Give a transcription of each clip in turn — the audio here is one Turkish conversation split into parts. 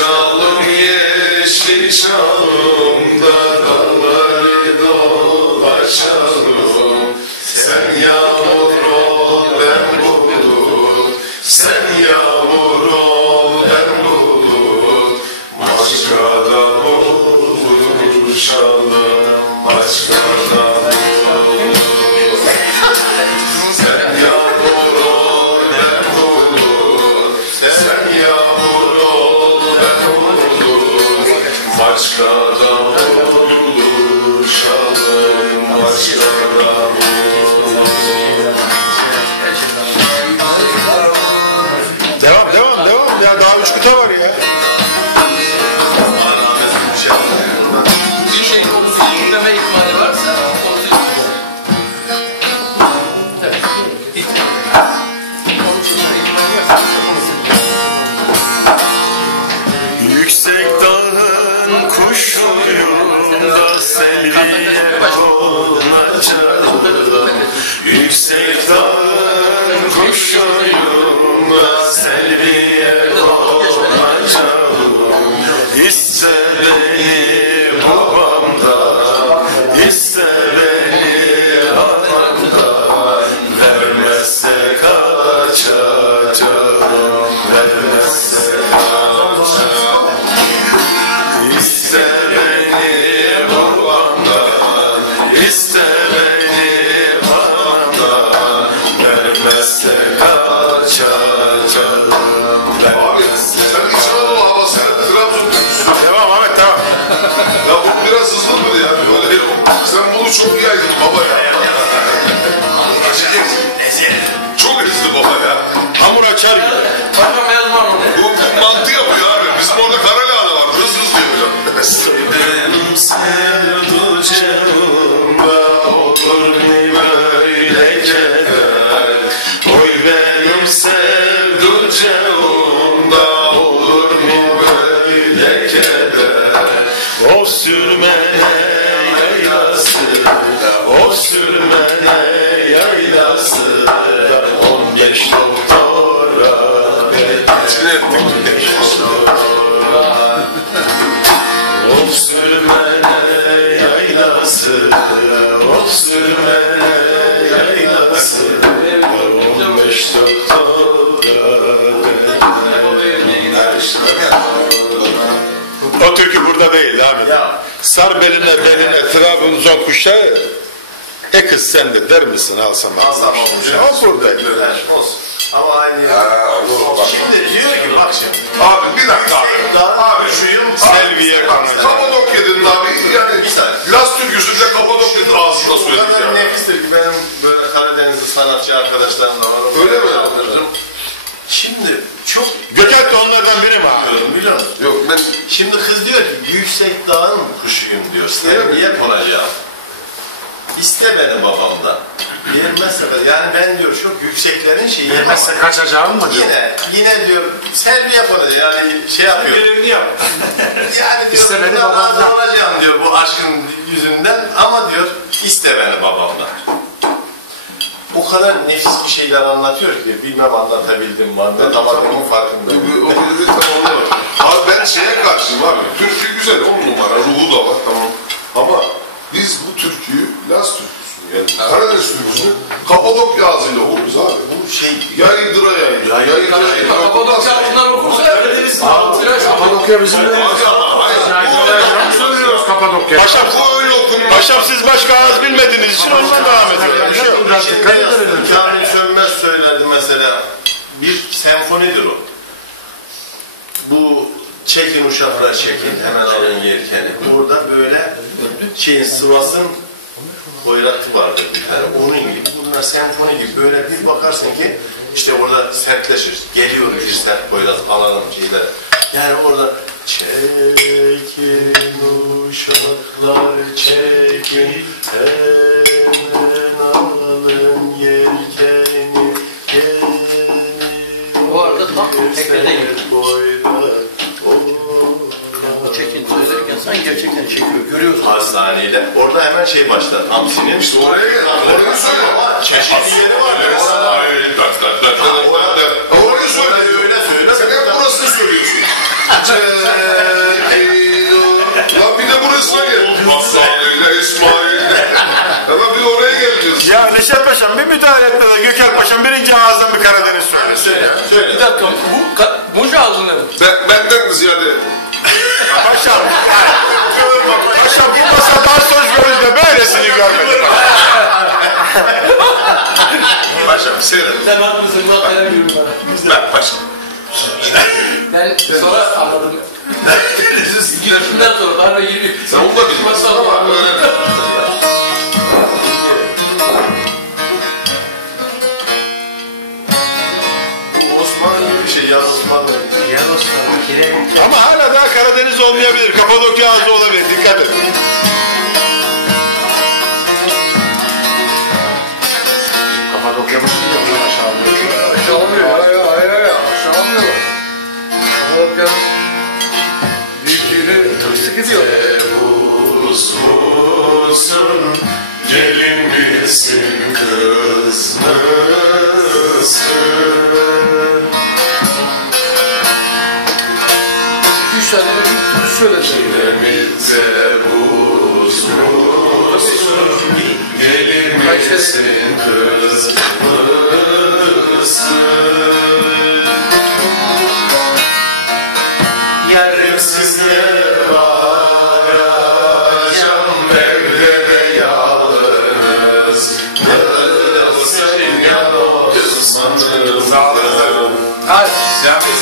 Şalım yeşil şalımda Çok hızlı baba ya. Hamur açar gibi. Paşam yazmam onu. Bu, o yaylası, türkü burada değil Ahmet. Sar beline beline Trabzon kuşağı. E kız sen de der misin alsam Alsam alsam. olmuş. O burada. Olsun. Ama aynı Şimdi diyor ki bak şimdi. Abi bir dakika abi. Abi şuyum. Selviye konacak. Ki benim böyle Karadenizli sanatçı arkadaşlarım da var. Öyle mi? Kaldırırım. Şimdi çok Gökhan da onlardan biri mi abi? biliyorum biliyor musun? Yok ben Şimdi kız diyor ki yüksek dağın kuşuyum diyor. Sen niye konacağım? İste beni babamdan. Vermezse yani ben diyor çok yükseklerin şeyi. Vermezse kaçacağım mı diyor. Yine yine diyor selviye konacağım yani şey yapıyor. Görevini yap. Yani diyor İste beni bundan razı babamdan. olacağım diyor bu aşkın yüzünden ama diyor iste beni babamdan. O kadar nefis bir şeyler anlatıyor ki bilmem anlatabildim mi anlatamadığımın farkındayım. O bir tamamlayalım. Abi ben şeye karşıyım abi. Türkü güzel on numara ruhu da var tamam. Ama biz bu türküyü Laz türküsünü yani Karadeniz türküsünü Kapadokya ağzıyla okuruz abi. Bu şey Yaydıra yaydıra, yaydıra yaydıra. Kapadokya bunlar okursa. Tiraj Kapadokya bizim de. Kapadokya. Paşam, Bu öyle okunmaz. paşam siz başka ağız bilmediğiniz için ondan devam ediyor. Bir şey yok. Kamil Sönmez söylerdi mesela bir senfonidir o. Bu çekin uşaklar çekin hemen alın yelkeni. Burada böyle şeyin Sivas'ın hoyratı vardır bir tane. Onun gibi bunlar senfoni gibi böyle bir bakarsın ki işte orada sertleşir. Geliyor bir sert hoyrat alalım şeyler. Yani orada çekin uşaklar çekin hemen alın yelkeni O arada tam Bu söylerken sen gerçekten çekiyor. Görüyorsun. hastaneyle. Orada hemen şey başlar. Hamsinin. İşte oraya gel. Orayı söyle. Çeşitli yeri var. Mesela Orayı söyle. öyle Ya Neşet Paşam bir müdahale etme de Göker Paşam birinci ağızdan bir Karadeniz söylesin ya. Söyle. Bir dakika bu ka- Muş ağzını? Ben, benden mi ziyade? Paşam. Paşam bu masada söz verir de böylesini görmedim. Paşam söyle. Sen haklısın Murat Bey'den yürü bana. Ben paşam. Ben sonra anladım. Girişimden sonra daha da yeni. Sen onu da bilmezsin ama öğren. Ama hala daha Karadeniz olmayabilir. Kapadokya ağzı olabilir. Dikkat et. Aşağılıyor. Hayır hayır hayır. Aşağılıyor. Kapadokya'nın büyüklüğünü tasdik ediyor. Temmuz musun, gelin misin, kız? Gelin misin, kız? Yarım size varacağım evde de yalnız Hayır. Sinan Bey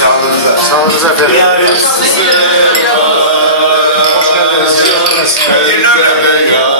sağlığınıza efendim. Yarım varacağım yalnız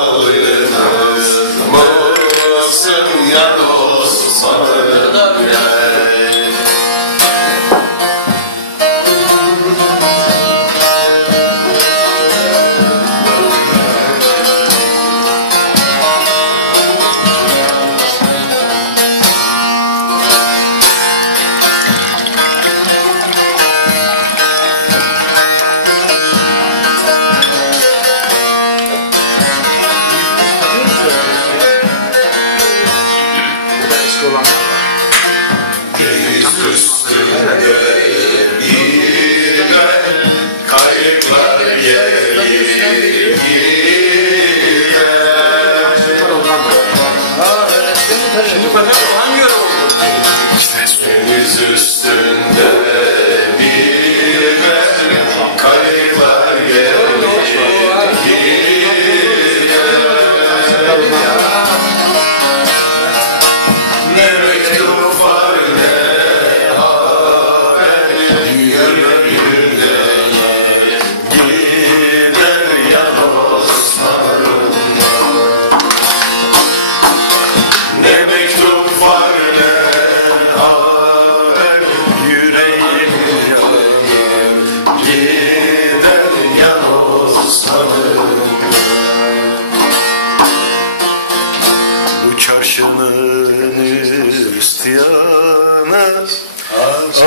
üst yanı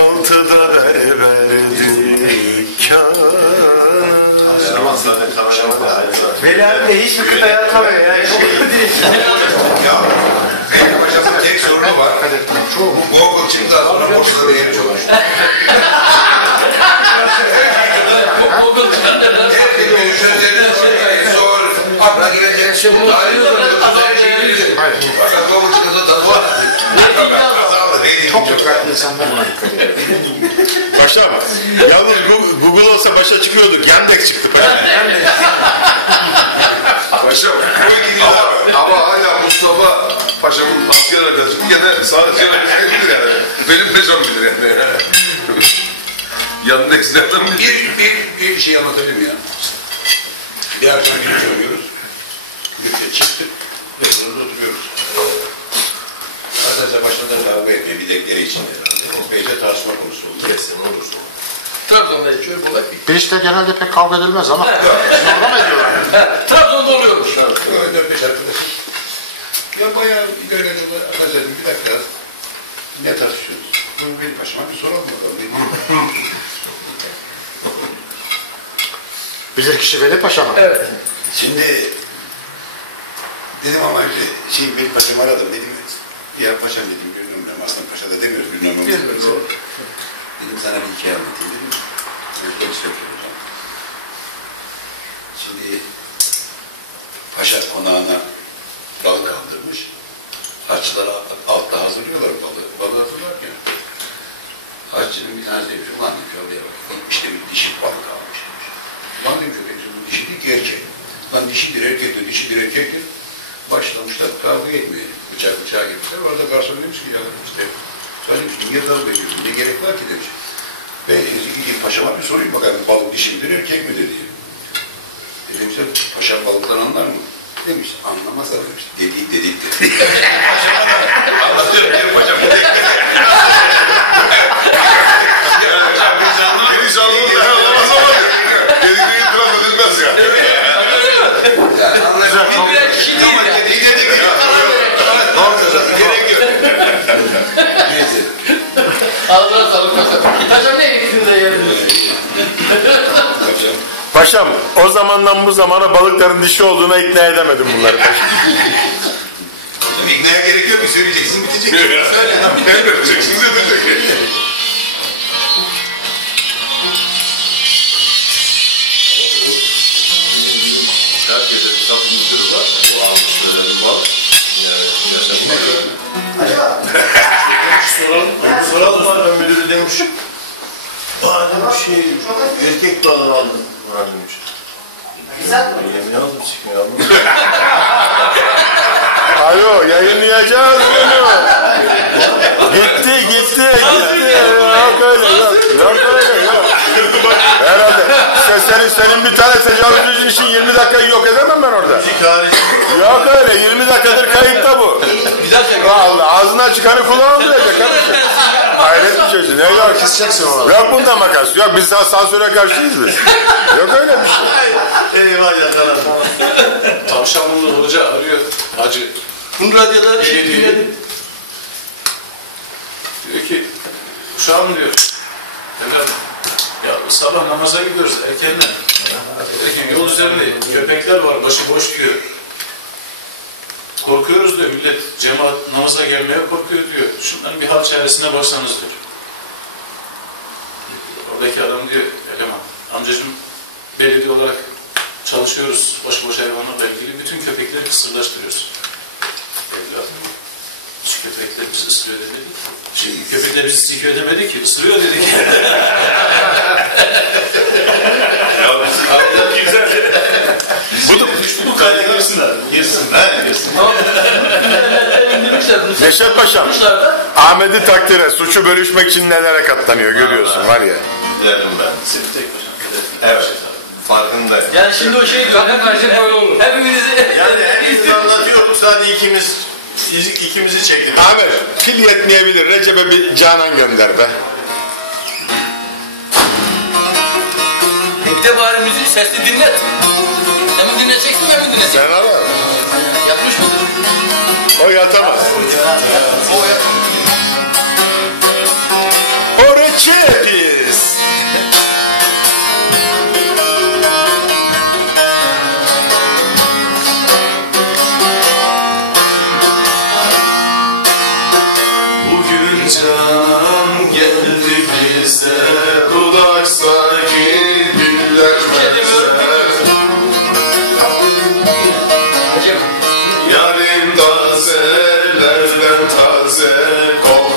Altıda berber dükkanı Ama zaten kameramda aynı zaten. Veli abi de hiçbir kıta yatamıyor ya. Ya benim hocamın tek sorunu var. Bu Google çıktı sonra boşuna da yeri çok açtı. Google bir sor, aklına gelecek. Tarih soruyorsun, her şeyi bilecek. Fakat Google çıkınca tadı var. Kazalı, neydi? Çok Paşa bak. Yalnız Google olsa başa çıkıyorduk. Yandex çıktı bu ikinci ama, ama hala Mustafa Paşam'ın asker arkadaşı gene sadece bilir yani. Benim paşam bilir yani. Yandex nereden bilir? Bir, bir, bir şey anlatabilir miyim ya? Bir akşam bir oynuyoruz. Birlikte çıktık. Yakınında oturuyoruz. Arkadaşlar başladılar kavga etmeye bildikleri için herhalde. Beyce tartışma konusu oldu. Kesin olursa. Trabzon'da yaşıyor bu olay. Beşte genelde pek kavga edilmez ama sonra mı ediyorlar? Trabzon'da oluyormuş. Böyle dört beş arkadaşım. Ya bayağı ilerledi. Arkadaşlar bir dakika. Ne tartışıyoruz? Bu benim başıma bir soralım bakalım. Bilir kişi Veli Paşa mı? Evet. Şimdi dedim ama işte şey benim paşamı aradım dedim. Ya paşam dedim bilmiyorum ben Aslan Paşa da demiyoruz. Bilmiyoruz, evet. Dedim sana bir hikaye anlatayım dedim. Polis yapıyorum. bir paşa konağına balık kaldırmış. Haççılar altta hazırlıyorlar balığı. Balığı hazırlarken Haççının bir tanesi demiş, ulan demiş oraya bak, işte bir dişi balık almış demiş. Ulan demiş bu dişi değil ki erkek. Lan dişidir erkektir, dişidir erkektir. Başlamışlar kavga etmeye. Bıçak bıçağa girmişler. Orada garson demiş ki ya işte sen demiş niye kavga ediyorsun? Ne gerek var ki demiş. Ben gideyim paşama bir sorayım bakalım balık dişi midir erkek midir diye. E demişler paşam balıktan anlar mı? Demiş anlamazlar demiş. Dediği dediktir. Paşama da anlatıyorum ki paşam Geniş anlamda ne olamaz ama Dediğine itiraz edilmez ya. Birer kişi değil Ama ya. dediği dediktir. Gerek yok. Neyse. Ağzına Paşam ne eğitimde yeriniz? Paşam. O zamandan bu zamana balıkların dişi olduğuna ikna edemedim bunları. Hocam iknaya gerek yok. Söyleyeceksin bitecek. Ne vereceksiniz edecek. Herkese bir satın müdürü var. Bu almış böyle bir mal. Yani yaşatmak. soralım. Soralım müdürü demiş. Bana demiş şey erkek balığı aldım. Bana demiş. Yemeği aldım çıkmıyor aldım. Alo yayınlayacağız bunu. gitti gitti gitti. Yok öyle yok. Yok öyle yok. Herhalde. Sen, senin, senin bir tane tecavüzcü için 20 dakikayı yok edemem ben orada. Yok öyle 20 dakikadır kayıtta bu. Güzel şey. Allah ağzına çıkanı kulağına duyacak kardeşim. Hayret bir çocuk. Ne yok? Keseceksin onu. Yok bunda makas. Yok biz sa- sansüre karşıyız biz. Yok öyle bir şey. Eyvah yakaladım. Tavşanlı hoca arıyor hacı. Bunu radyoda şey dinledim. Diyor ki uşağım diyor. Efendim ya sabah namaza gidiyoruz erkenden. Erken yol üzerinde köpekler var başı boş diyor. Korkuyoruz diyor millet cemaat namaza gelmeye korkuyor diyor. Şunların bir hal çaresine baksanız diyor. Oradaki adam diyor eleman amcacığım belediye olarak çalışıyoruz başıboş hayvanlarla ilgili bütün köpekleri kısırlaştırıyoruz. Köpekler bizi ısırıyor demedi. Şey, köpekler bizi sikiyor demedi ki ısırıyor dedik. Bu da Bu kayda girsinler. Girsin. He girsin. İndirmişler bunu. Neşet Paşam. Ahmet'i takdire suçu bölüşmek için nelere katlanıyor görüyorsun var ya. Derim ben. Seni tek Evet. Farkındayım. Yani şimdi o şey Kadın karşı böyle olur. Hepimizi Yani hepimiz anlatıyoruz sadece ikimiz ikimizi çekin. Ahmet pil yetmeyebilir. Recep'e bir canan gönder be. Bir de bari müziği sesli dinlet. Hem dinleteceksin hem dinleteceksin. Sen ara. Yapmış mıdır? O yatamaz. O yap. Tazelim taze, lerden taze, kol.